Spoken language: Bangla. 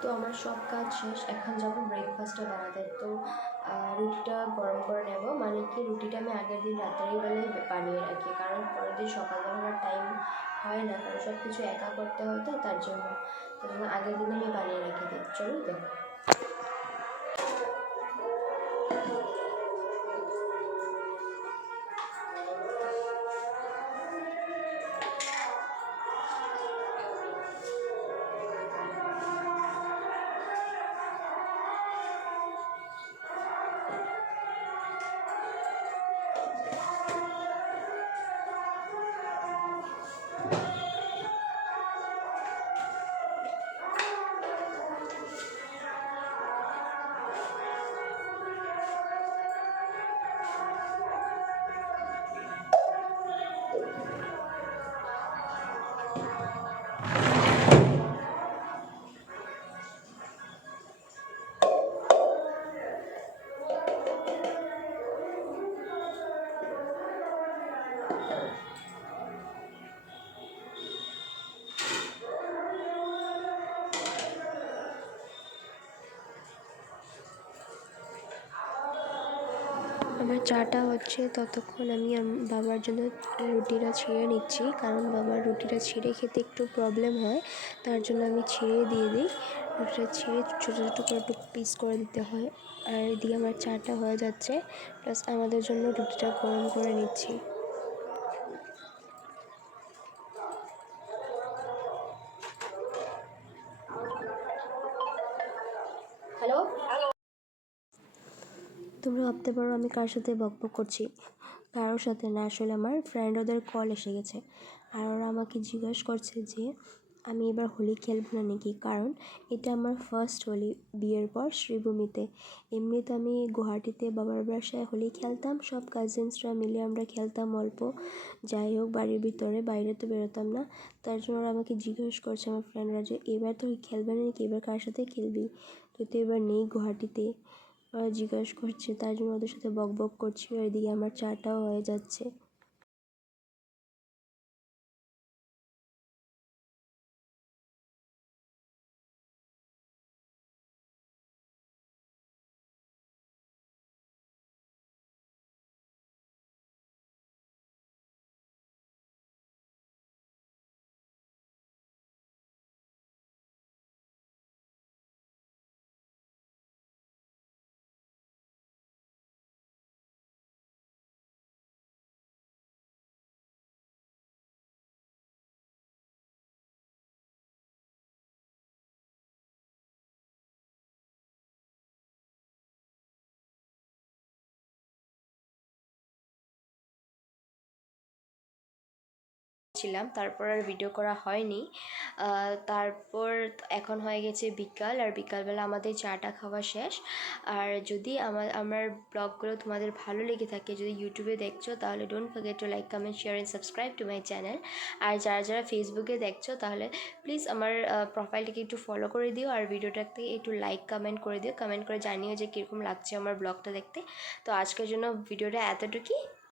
তো আমার সব কাজ শেষ, এখন যাবো ব্রেকফাস্টটা বানাতে। তো রুটিটা গরম করে নেব, মানে কি রুটিটা আমি আগের দিন রাত্রিবেলায় বানিয়ে রাখি, কারণ পরের দিন সকালবেলা আমার টাইম হয় না, কারণ সব কিছু একা করতে হয় তো তার জন্য। আগের দিন আমি বানিয়ে রেখে দিই। চলো দেখো। আমার চাটা হচ্ছে, ততক্ষণ আমি বাবার জন্য রুটিটা ছিঁড়ে নিচ্ছি, কারণ বাবার রুটিটা ছিঁড়ে খেতে একটু প্রবলেম হয়, তার জন্য আমি ছিঁড়ে দিয়ে দিই। রুটিটা ছিঁড়ে ছোটো ছোটো করে একটু পিস করে দিতে হয়। আর এদিকে আমার চাটা হয়ে যাচ্ছে, প্লাস আমাদের জন্য রুটিটা গরম করে নিচ্ছি। হ্যালো, তোমরা ভাবতে পারো আমি কার সাথে বকবক করছি। কারোর সাথে না, আসলে আমার ফ্রেন্ড ওদের কল এসে গেছে, আর ওরা আমাকে জিজ্ঞেস করছে যে আমি এবার হোলি খেলবো না নাকি, কারণ এটা আমার ফার্স্ট হোলি বিয়ের পর শ্রীভূমিতে। এমনিতে আমি গুয়াহাটিতে বাবার বাসায় হোলি খেলতাম, সব কাজিনসরা মিলে আমরা খেলতাম অল্প, যাই হোক বাড়ির ভিতরে, বাইরে তো বেরোতাম না। তার জন্য ওরা আমাকে জিজ্ঞেস করছে আমার ফ্রেন্ডরা যে এবার তুই খেলবে না নাকি, এবার কার সাথে খেলবি, তুই তো এবার নেই গুয়াহাটিতে। ওরা জিজ্ঞেস করছে, তার জন্য ওদের সাথে বকবক করছি, আর এদিকে আমার চাটাও হয়ে যাচ্ছে। ছিলাম, তারপর আর ভিডিও করা হয়নি। তারপর এখন হয়ে গেছে বিকাল, আর বিকালবেলা আমাদের চাটা খাওয়া শেষ। আর যদি আমার ব্লগগুলো তোমাদের ভালো লেগে থাকে, যদি ইউটিউবে দেখছো, তাহলে don't forget to like, comment, share and subscribe to my channel. আর যারা যারা ফেসবুকে দেখছো, তাহলে প্লিজ আমার প্রোফাইলটাকে একটু ফলো করে দিও, আর ভিডিওটাকে একটু লাইক কমেন্ট করে দিও, কমেন্ট করে জানিও যে কীরকম লাগছে আমার ব্লগটা দেখতে। তো আজকের জন্য ভিডিওটা এতটুকুই।